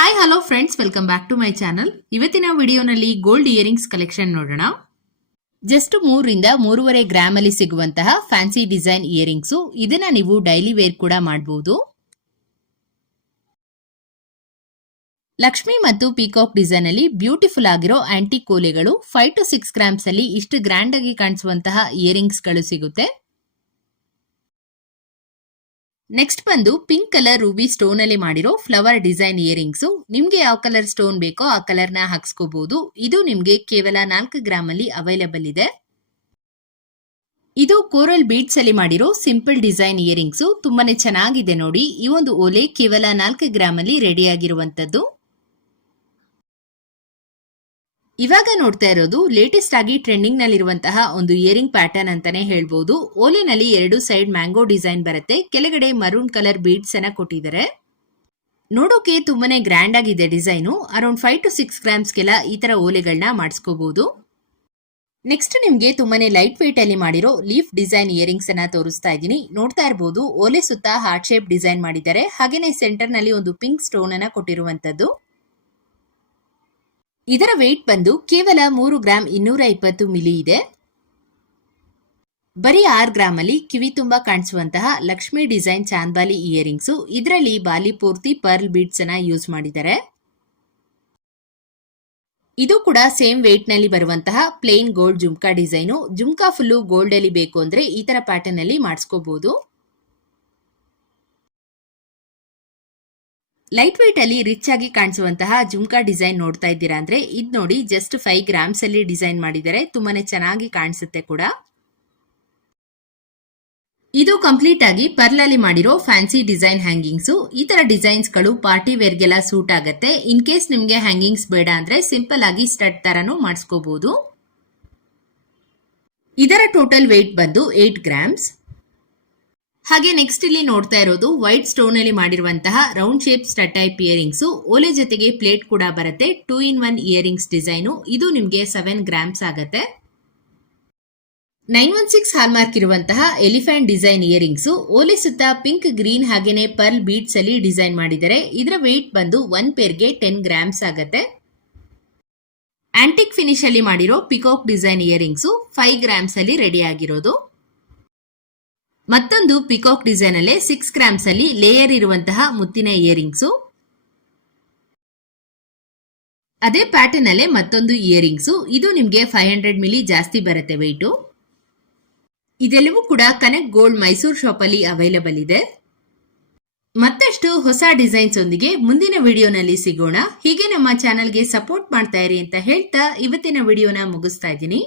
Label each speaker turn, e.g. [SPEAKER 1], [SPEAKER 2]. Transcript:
[SPEAKER 1] Hi hello friends welcome back to my channel ಇವತ್ತಿನ ವಿಡಿಯೋನಲ್ಲಿ gold earrings collection ನೋಡೋಣ. Just ಮೂರರಿಂದ ಮೂರುವರೆ ಗ್ರಾಮ್ ಅಲ್ಲಿ ಸಿಗುವಂತಹ ಫ್ಯಾನ್ಸಿ ಡಿಸೈನ್ ಇಯರಿಂಗ್ಸ್ ಇದನ್ನ ನೀವು ಡೈಲಿ ವೇರ್ ಕೂಡ ಮಾಡಬಹುದು ಲಕ್ಷ್ಮಿ ಮತ್ತು ಪೀಕಾಕ್ ಡಿಸೈನ್ ಅಲ್ಲಿ ಬ್ಯೂಟಿಫುಲ್ ಆಗಿರೋ ಆಂಟಿ ಕೋಲೆಗಳು ಫೈವ್ ಟು ಸಿಕ್ಸ್ ಗ್ರಾಮ್ಸ್ ಅಲ್ಲಿ ಇಷ್ಟು ಗ್ರ್ಯಾಂಡ್ ಆಗಿ ಕಾಣಿಸುವಂತಹ ಇಯರಿಂಗ್ಸ್ಗಳು ಸಿಗುತ್ತೆ. ನೆಕ್ಸ್ಟ್ ಬಂದು ಪಿಂಕ್ ಕಲರ್ ರೂಬಿ ಸ್ಟೋನ್ ಅಲ್ಲಿ ಮಾಡಿರೋ ಫ್ಲವರ್ ಡಿಸೈನ್ ಇಯರಿಂಗ್ಸ್ ನಿಮ್ಗೆ ಯಾವ ಕಲರ್ ಸ್ಟೋನ್ ಬೇಕೋ ಆ ಕಲರ್ನ ಹಾಕ್ಸ್ಕೋಬಹುದು ಇದು ನಿಮ್ಗೆ ಕೇವಲ ನಾಲ್ಕು ಗ್ರಾಮ್ ಅಲ್ಲಿ ಅವೈಲೇಬಲ್ ಇದೆ. ಇದು ಕೋರಲ್ ಬೀಡ್ಸ್ ಅಲ್ಲಿ ಮಾಡಿರೋ ಸಿಂಪಲ್ ಡಿಸೈನ್ ಇಯರಿಂಗ್ಸ್ ತುಂಬಾನೇ ಚೆನ್ನಾಗಿದೆ ನೋಡಿ. ಈ ಒಂದು ಓಲೆ ಕೇವಲ ನಾಲ್ಕು ಗ್ರಾಮ್ ಅಲ್ಲಿ ರೆಡಿ ಆಗಿರುವಂತದ್ದು ಇವಾಗ ನೋಡ್ತಾ ಇರೋದು ಲೇಟೆಸ್ಟ್ ಆಗಿ ಟ್ರೆಂಡಿಂಗ್ ನಲ್ಲಿರುವಂತಹ ಒಂದು ಇಯರಿಂಗ್ ಪ್ಯಾಟರ್ನ್ ಅಂತಾನೆ ಹೇಳ್ಬೋದು. ಓಲಿನಲ್ಲಿ ಎರಡು ಸೈಡ್ ಮ್ಯಾಂಗೋ ಡಿಸೈನ್ ಬರುತ್ತೆ. ಕೆಳಗಡೆ ಮರೂನ್ ಕಲರ್ ಬೀಡ್ಸ್ ಅನ್ನ ಕೊಟ್ಟಿದ್ದಾರೆ. ನೋಡೋಕೆ ತುಂಬಾನೇ ಗ್ರ್ಯಾಂಡ್ ಆಗಿದೆ design around five to six ಗ್ರಾಮ್ಸ್ಗೆಲ್ಲ ಈ ತರ ಓಲೆಗಳನ್ನ ಮಾಡಿಸ್ಕೋಬಹುದು ನೆಕ್ಸ್ಟ್ ನಿಮ್ಗೆ ತುಂಬಾನೇ ಲೈಟ್ ವೆಯ್ಟ್ ಅಲ್ಲಿ ಮಾಡಿರೋ ಲೀಫ್ ಡಿಸೈನ್ ಇಯರಿಂಗ್ಸ್ ಅನ್ನ ತೋರಿಸ್ತಾ ಇದ್ದೀನಿ. ನೋಡ್ತಾ ಇರಬಹುದು ಓಲೆ ಸುತ್ತ ಹಾರ್ಟ್ ಶೇಪ್ ಡಿಸೈನ್ ಮಾಡಿದ್ದಾರೆ. ಹಾಗೇನೆ ಸೆಂಟರ್ನಲ್ಲಿ ಒಂದು ಪಿಂಕ್ ಸ್ಟೋನ್ ಅನ್ನ ಕೊಟ್ಟಿರುವಂತದ್ದು ಇದರ ವೆಯ್ಟ್ ಬಂದು ಕೇವಲ ಮೂರು ಗ್ರಾಮ್ ಇನ್ನೂರ ಇಪ್ಪತ್ತು ಮಿಲಿ ಇದೆ. ಬರೀ ಆರು ಗ್ರಾಮ್ ಅಲ್ಲಿ ಕಿವಿ ತುಂಬಾ ಕಾಣಿಸುವಂತಹ ಲಕ್ಷ್ಮಿ ಡಿಸೈನ್ ಚಾಂದ್ಬಾಲಿ ಇಯರಿಂಗ್ಸ್ ಇದರಲ್ಲಿ ಬಾಲಿ ಪೂರ್ತಿ ಪರ್ಲ್ ಬೀಡ್ಸ್ ಅನ್ನ ಯೂಸ್ ಮಾಡಿದ್ದಾರೆ. ಇದು ಕೂಡ ಸೇಮ್ ವೇಟ್ನಲ್ಲಿ ಬರುವಂತಹ plain gold jhumka design. Jhumka full gold ಅಲ್ಲಿ ಬೇಕು ಅಂದ್ರೆ ಈ ತರ ಪ್ಯಾಟರ್ನ್ ಅಲ್ಲಿ ಮಾಡಿಸ್ಕೋಬಹುದು ಲೈಟ್ ವೈಟ್ ಅಲ್ಲಿ ರಿಚ್ ಆಗಿ ಕಾಣಿಸುವಂತಹ ಜುಮ್ಕಾ ಡಿಸೈನ್ ನೋಡ್ತಾ ಇದ್ದೀರಾ ಅಂದ್ರೆ ಇದ್ ನೋಡಿ ಜಸ್ಟ್ ಫೈವ್ ಗ್ರಾಮ್ಸ್ ಅಲ್ಲಿ ಡಿಸೈನ್ ಮಾಡಿದ್ದಾರೆ. ತುಂಬಾನೇ ಚೆನ್ನಾಗಿ ಕಾಣಿಸುತ್ತೆ ಕೂಡ. ಇದು ಕಂಪ್ಲೀಟ್ ಆಗಿ ಪರ್ಲ್ ಅಲ್ಲಿ ಮಾಡಿರೋ ಫ್ಯಾನ್ಸಿ ಡಿಸೈನ್ ಹ್ಯಾಂಗಿಂಗ್ಸ್ ಈ ತರ ಡಿಸೈನ್ಸ್ಗಳು ಪಾರ್ಟಿ ವೇರ್ಗೆಲ್ಲ ಸೂಟ್ ಆಗುತ್ತೆ. ಇನ್ ಕೇಸ್ ನಿಮ್ಗೆ ಹ್ಯಾಂಗಿಂಗ್ಸ್ ಬೇಡ ಅಂದ್ರೆ ಸಿಂಪಲ್ ಆಗಿ ಸ್ಟಡ್ ತರನು ಮಾಡಿಸ್ಕೋಬಹುದು ಇದರ ಟೋಟಲ್ ವೆಯ್ಟ್ ಬಂದು ಏಟ್ ಗ್ರಾಮ್ಸ್ ಹಾಗೆ ನೆಕ್ಸ್ಟ್ ಇಲ್ಲಿ ನೋಡ್ತಾ ಇರೋದು ವೈಟ್ ಸ್ಟೋನ್ ಅಲ್ಲಿ ಮಾಡಿರುವಂತಹ round shape stud type earrings ಓಲೆ ಜೊತೆಗೆ ಪ್ಲೇಟ್ ಕೂಡ ಬರುತ್ತೆ. Two in one earrings design ಇದು ನಿಮ್ಗೆ ಸೆವೆನ್ ಗ್ರಾಮ್ಸ್ ಆಗುತ್ತೆ. ನೈನ್ ಒನ್ ಸಿಕ್ಸ್ ಹಾಲ್ಮಾರ್ಕ್ ಇರುವಂತಹ ಎಲಿಫೆಂಟ್ ಡಿಸೈನ್ ಇಯರಿಂಗ್ಸ್ ಓಲೆ ಸುತ್ತ ಪಿಂಕ್ ಗ್ರೀನ್ ಹಾಗೇನೆ ಪರ್ಲ್ ಬೀಟ್ಸ್ ಅಲ್ಲಿ ಡಿಸೈನ್ ಮಾಡಿದ್ದಾರೆ ಇದರ ವೆಯ್ಟ್ ಬಂದು ಒನ್ ಪೇರ್ಗೆ ಟೆನ್ ಗ್ರಾಮ್ಸ್ ಆಗುತ್ತೆ. ಆಂಟಿಕ್ ಫಿನಿಶ್ ಅಲ್ಲಿ ಮಾಡಿರೋ peacock design earrings five grams ಅಲ್ಲಿ ರೆಡಿ ಆಗಿರೋದು. ಮತ್ತೊಂದು ಪಿಕಾಕ್ ಡಿಸೈನ್ ಅಲ್ಲೇ ಸಿಕ್ಸ್ ಗ್ರಾಮ್ಸ್ ಅಲ್ಲಿ ಲೇಯರ್ ಇರುವಂತಹ ಮುತ್ತಿನ ಇಯರಿಂಗ್ಸ್ ಅದೇ ಪ್ಯಾಟರ್ನ್ ಅಲ್ಲೇ ಮತ್ತೊಂದು ಇಯರಿಂಗ್ಸ್ ಇದು ನಿಮಗೆ ಫೈವ್ ಹಂಡ್ರೆಡ್ ಮಿಲಿ ಜಾಸ್ತಿ ಬರುತ್ತೆ ವೆಯ್ಟು ಇದೆಲ್ಲವೂ ಕೂಡ ಕನೆಕ್ಟ್ ಗೋಲ್ಡ್ ಮೈಸೂರು ಅಲ್ಲಿ ಅವೈಲಬಲ್ ಇದೆ. ಮತ್ತಷ್ಟು ಹೊಸ ಡಿಸೈನ್ಸ್ ಒಂದಿಗೆ ಮುಂದಿನ ವಿಡಿಯೋನಲ್ಲಿ ಸಿಗೋಣ. ಹೀಗೆ ನಮ್ಮ ಚಾನೆಲ್ಗೆ ಸಪೋರ್ಟ್ ಮಾಡ್ತಾ ಇರಿ ಅಂತ ಹೇಳ್ತಾ ಇವತ್ತಿನ ವಿಡಿಯೋನ ಮುಗಿಸ್ತಾ ಇದ್ದೀನಿ.